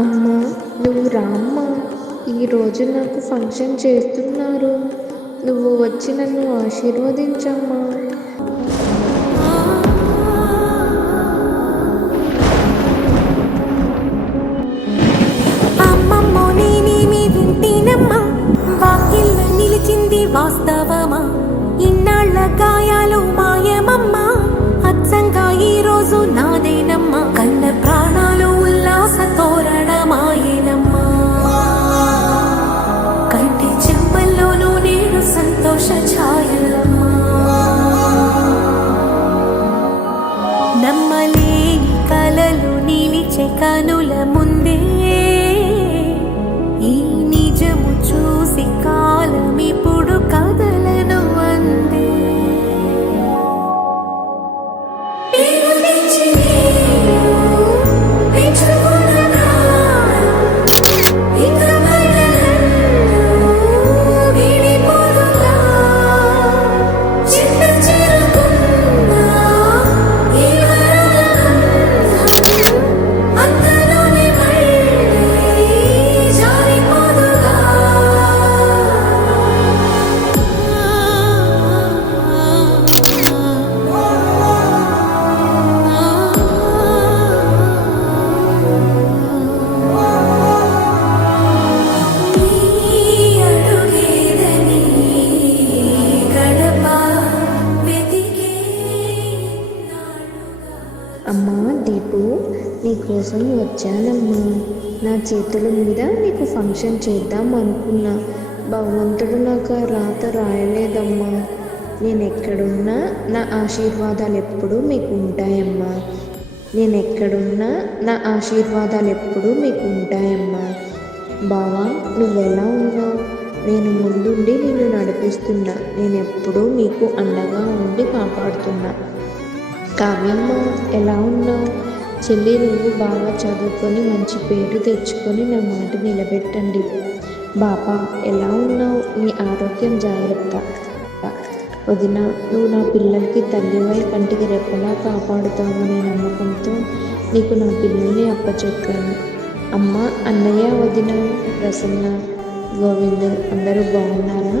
అమ్మా, నువ్వు రామ్మా. ఈరోజు నాకు ఫంక్షన్ చేస్తున్నారు. నువ్వు వచ్చి నన్ను ఆశీర్వదించమ్మా. అమ్మమ్మో నేనేమి వింటేనమ్మా, వాకిళ్ళ నిలిచింది వాస్తవమా, ఇన్నాళ్ళ గాయాలు మాయమమ్మా, అచ్చంగా ఈరోజు నాదేనమ్మా, కన్న ప్రాణాలు ఉల్లాస తోరణమాయేనమ్మా, కంటి చెమ్మల్లోనూ నేడు సంతోష ఛాయలమ్మా, నమ్మలేని కలలు నిలిచే కనుల ముందే ఈ నిజము చూసి కాలమిప్పుడు కదలను అందే. అమ్మా దీపు, నీకోసం వచ్చానమ్మా. నా చేతుల మీద నీకు ఫంక్షన్ చేద్దాం అనుకున్నా. భగవంతుడు నాకు ఆ రాత రాయలేదమ్మా. నేను ఎక్కడున్నా నా ఆశీర్వాదాలు ఎప్పుడూ మీకు ఉంటాయమ్మా. నేను ఎక్కడున్నా నా ఆశీర్వాదాలు ఎప్పుడూ మీకు ఉంటాయమ్మా. బావా, నువ్వెలా ఉన్నావు? నేను ముందుండి నిన్ను నడిపిస్తున్నా. నేను ఎప్పుడూ మీకు అండగా ఉండి కాపాడుతున్నా. కావ్యమ్మ, ఎలా ఉన్నావు? చెల్లి, నువ్వు బాగా చదువుకొని మంచి పేరు తెచ్చుకొని నా మాట నిలబెట్టండి. బాబా, ఎలా ఉన్నావు? నీ ఆరోగ్యం జాగ్రత్త. వదిన, నువ్వు నా పిల్లలకి తల్లివై కంటికి రెప్పలా కాపాడుతావనే నమ్మకంతో నీకు నా పిల్లల్ని అప్పచెప్పాను. అమ్మ, అన్నయ్య, వదిన, ప్రసన్న, గోవింద్ అందరూ బాగున్నారా?